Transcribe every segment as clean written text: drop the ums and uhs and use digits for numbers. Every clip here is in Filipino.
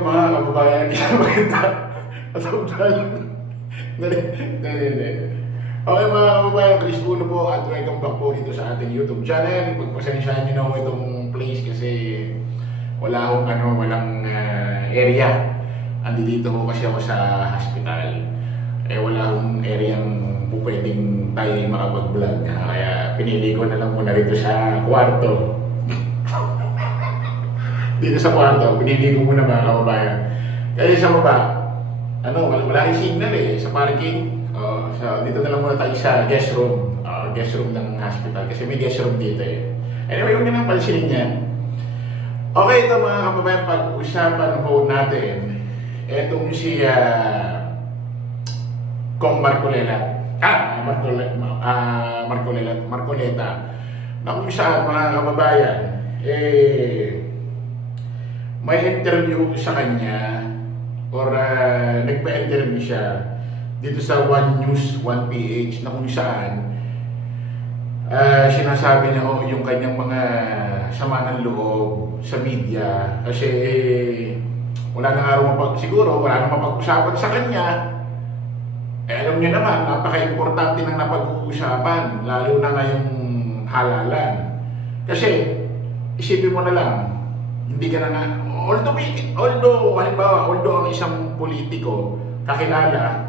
mga kababayan, maganda. At hindi. Okay mga kababayan, Chris Puno po at welcome back po dito sa ating YouTube channel. Pagpasensyahan nyo na po itong place kasi walang area. Andi dito po kasi ako sa hospital. Wala akong area po pwedeng tayo makapag-vlog. Kaya pinili ko na lang muna rito sa kwarto. Dito sa kwarto, pinili ko muna mga kababayan. Kasi sa baba, wala yung signal sa parking. Dito na lang muna tayo sa guest room. Guest room ng hospital. Kasi may guest room dito Anyway, huwag nyo nang pansinin yan. Okay, ito mga kababayan, pag-usapan ho natin. Etong si Kong Marcoleta. Marcoleta. Na kung saan mga kababayan, may interview sa kanya or nagpa-interview siya dito sa One News, 1PH na kung saan sinasabi niya yung kanyang mga sama ng loob sa media kasi wala nang siguro wala nang mapag-usapan sa kanya. Alam niyo naman, napaka-importante ng napag-uusapan lalo na ngayong halalan kasi isipin mo na lang, hindi ka na nga, although ang isang politiko kakilala,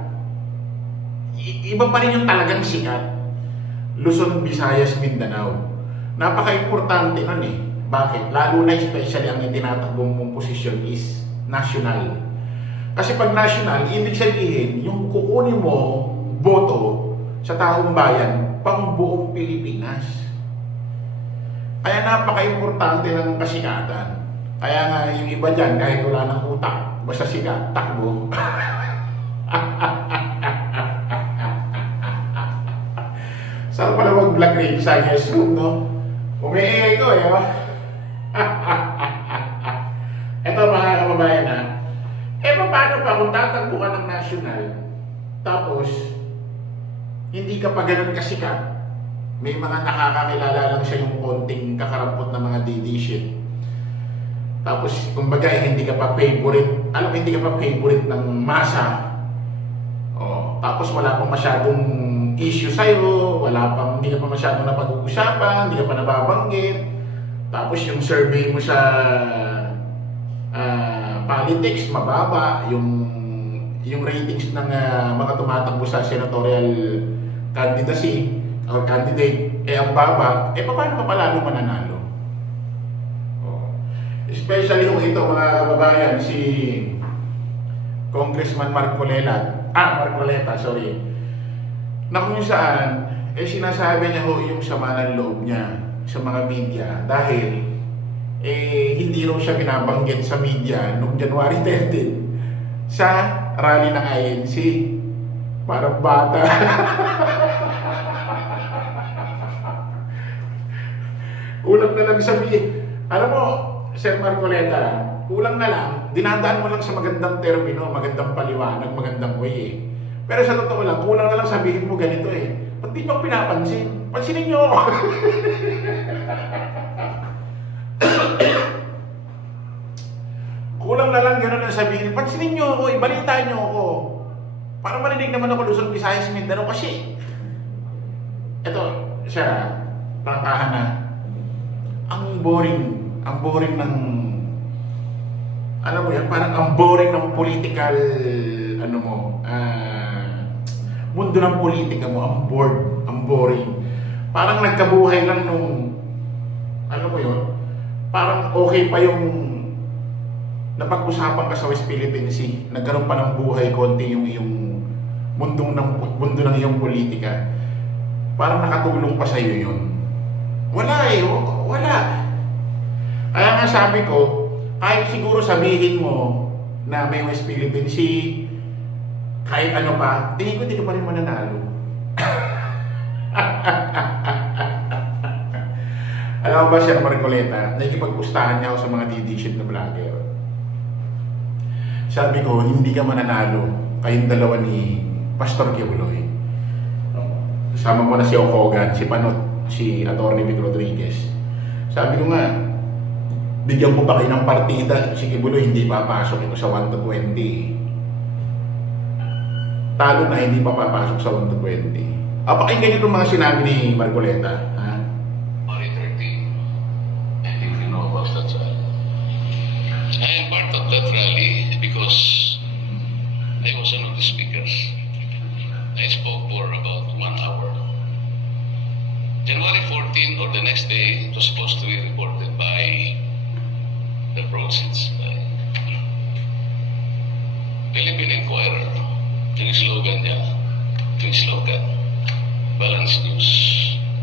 iba pa rin yung talagang sikat. Luzon, Visayas, Mindanao. Napaka-importante nun Bakit? Lalo na especially ang itinatakbong mong posisyon is national. Kasi pag national, ibig sabihin, yung kukunin mo boto sa taong bayan, pang buong Pilipinas. Kaya napaka-importante ng kasikatan. Kaya nga yung iba dyan, kahit wala ng utak, basta sikat, takbo. Saan pala mag-black rape sa guest room, no? Umiingay ko Ito mga kababayan paano pa kung tatakbo ka ng national, tapos hindi ka pa ganun kasikat, may mga nakakakilala lang siya yung konting kakarampot na mga DD shit. Tapos, kumbaga, hindi ka pa favorite. Hindi ka pa favorite ng masa. Tapos wala pang masyadong issue sa'yo, hindi ka pa masyadong napag-uusapan, hindi ka pa nababanggit. Tapos yung survey mo sa politics, mababa. Yung ratings ng mga tumatakbo sa senatorial candidacy or candidate, ang baba, paano ka palalo mananalo? Especially kung ito mga kababayan, si Congressman Marcoleta, na kung saan, sinasabi niya yung sama ng loob niya sa mga media dahil hindi raw siya binabanggit sa media noong January 13 sa rally ng INC. Parang bata. Kulang na lang sabihin. Alam mo, Sir Marcoleta, kulang na lang, dinadaan mo lang sa magandang termino, magandang paliwanag, magandang way Pero sa totoo lang, kulang na lang sabihin mo ganito Ba't di nyo pinapansin? Pansinin nyo ako. Kulang na lang gano'n ang sabihin, pansinin nyo ako, ibalita nyo ako. Para marinig naman ako Luzon, Visayas, Mindanao kasi ito, siya, prangkahan na. Ang boring ng alam mo yan, parang ang boring ng political mundo ng politika mo, ang boring. Parang nagkabuhay lang nung parang okay pa yung napag-usapan ka sa West Philippine Sea, nagkaroon pa ng buhay konti yung iyong mundo ng iyong politika. Parang nakatulong pa sa iyo yun. Wala wala. Kaya nga sabi ko, kahit siguro sabihin mo na may West Philippine Sea, kahit ano pa, tingin ko hindi ka pa rin mananalo. Alam mo ba, Sir Marcoleta, nakikipag-pustahan niya ako sa mga DD-shit na vlogger. Sabi ko, hindi ka mananalo kayong dalawa ni Pastor Kibuloy. Kasama mo na si Okogan, si Panot, si Atty. Vic Rodriguez. Sabi ko nga, Bigyan ko pa kayo ng partida, si Kibuloy hindi papasok ito sa 1 to 20. Talo na, hindi pa papasok sa 1 to 20. Pakinggan niyo itong mga sinabi ni Marcoleta. Ha? January 13, I think you know about that rally. I am part of that rally because I was one of the speakers. I spoke for about 1 hour. January 14 or the next day, it was supposed to be reported by the proceeds by Philippine Inquirer. Yung slogan niya, yung slogan, Balance News,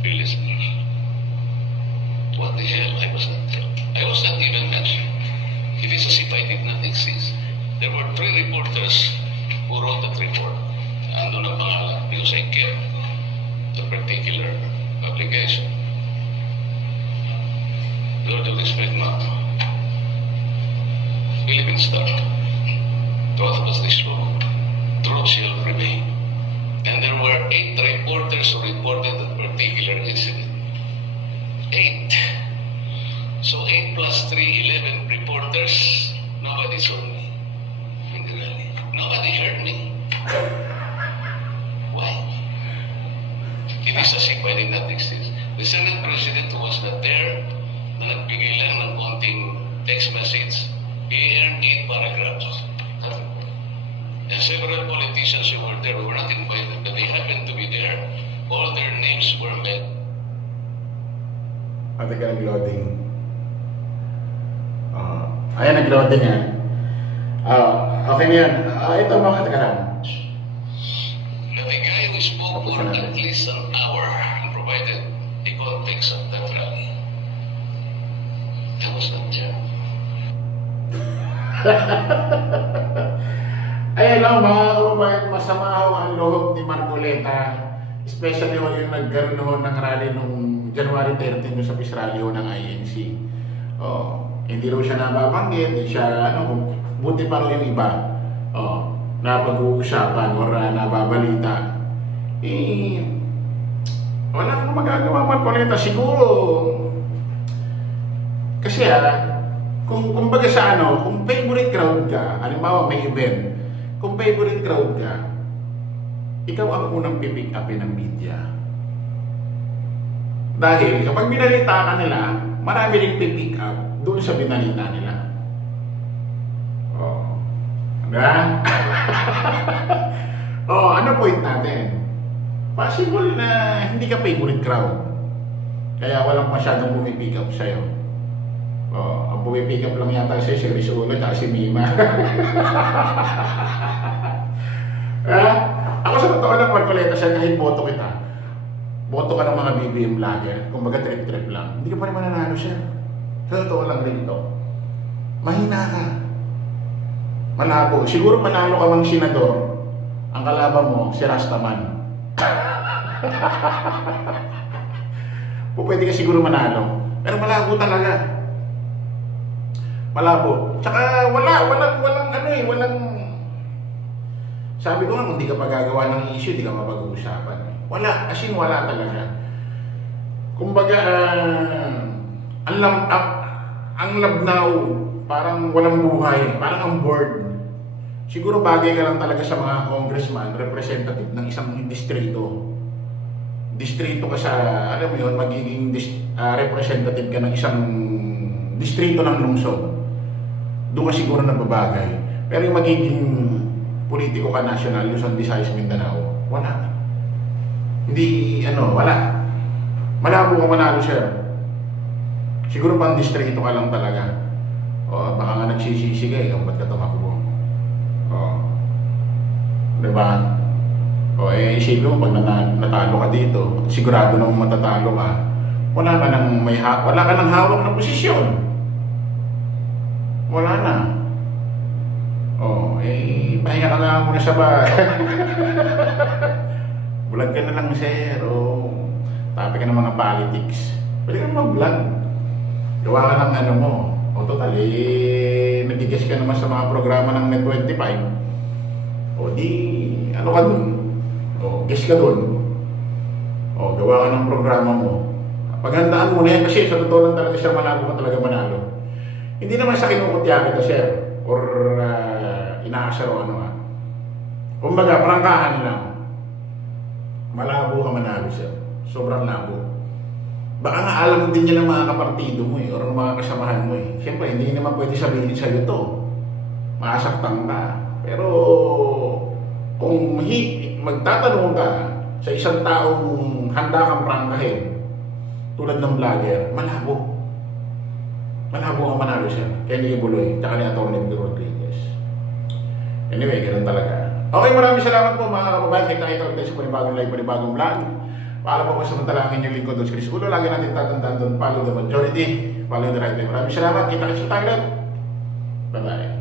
dear listeners. What the hell? I was not even mentioned. It is as if I did not exist. There were 3 reporters who wrote that report. Ando na pangalan because I kept the particular publication. With all due respect, ma'am, Philippine Star, what was this law? Truth shall prevail. And there were 8 reporters who reported that particular incident. 8. So 8 plus 3, 11 reporters. Nobody saw me. Really. Nobody heard me. Why? It is as if I did not exist. The Senate President who was not there, na nagbigay lang ng konting text message, he earned 8 paragraphs. And several politicians who were there who were not invited, but they happened to be there. All their names were met. Ate ka nag-loading. Ayan, nag-loading yan. Okay na yan. Ito mga ate ka lang. The guy who spoke for at least an hour and provided the context of that rally. I was not there. Ayan o, mga kababayan, masama ho ang loob ni Marcoleta. Especially ho yung nagkaroon ho ng rally nung January 13 yung sa peace rally ho ng INC. Hindi raw siya nababanggit, hindi siya, buti pa raw yung iba. Napag-uusapan or nababalita. Wala kang magagawa, Marcoleta. Siguro, kasi kung baga sa kung favorite crowd ka, halimbawa may event, kung favorite crowd ka, ikaw ang unang pipick upin ng media. Dahil kapag binalita ka nila, marami rin pipick up doon sa binalita nila. Diba? Ano point natin? Possible na hindi ka favorite crowd. Kaya walang masyadong pumipick up sa'yo. Ang pumipick up lang yata sa'yo si Rizzulo at si Mima. Ako sa totoo lang, Marcoleta, siya kahit boto kita. Boto ka ng mga BBM vlogger. Kung baga trip-trip lang. Hindi ka pa rin mananalo siya. Sa totoo lang rin ito. Mahina ka. Malabo. Siguro manalo ka mang senador. Ang kalaban mo, si Rastaman. Pwede ka siguro manalo. Pero malabo talaga. Malabo. Tsaka walang sabi ko nga, kung di ka pa gagawa ng issue, di ka mapag-uusapan. Wala, as in wala talaga. Kumbaga, ang labnaw, parang walang buhay, parang ang bored. Siguro bagay ka lang talaga sa mga congressman, representative ng isang distrito. Distrito ka sa, alam mo yun, magiging representative ka ng isang distrito ng lungsod. Doon ka siguro nababagay. Pero yung magiging politiko ka national, Luzon, Visayas, Mindanao, wala. Hindi, wala. Malabo ka manalo, sir. Siguro pang distrito ka lang talaga. Baka nga nagsisisi ka kung ba't ka tumakbo. Diba? Isipin mo, pag natalo ka dito, sigurado namang matatalo ka, wala ka ng hawak na posisyon. Wala na. Pahinga ka na muna sa bahay. Vlog ka na lang, sir. Topic ka ng mga politics. Pwede ka mag-vlog. Gawa ka ng mo. Total, nagigas ka naman sa mga programa ng Net25. Ano ka dun? Guess ka dun. Gawa ka ng programa mo. Paghandaan mo na yan kasi sa totoo lang talaga siya malabo ka talaga manalo. Hindi naman sa kinukutya kita, sir, or inaasar o ano ha. Kumbaga, prangkahan lang. Malabo ka manalo, sir. Sobrang labo. Baka nga alam din niya ng mga kapartido mo or mga kasamahan mo Siyempre, hindi naman pwede sabihin sa'yo to. Masaktan ka. Pero, kung magtatanong ka sa isang taong handa kang prangkahin, tulad ng vlogger, malabo. Malabo ang manalo siya. Kaya ni Buloy, tsaka ni Atty. Miguel Rodriguez. Anyway, ganun talaga. Okay, maraming salamat po mga kababayan. Kita ulit sa panibagong live, panibagong vlog. Paalam po sa mantalangin yung lingkod doon sa Chris Ulo. Lagi natin tatandaan doon, follow the majority, follow the right way. Maraming salamat. Kita-kits sa tayo. Bye-bye.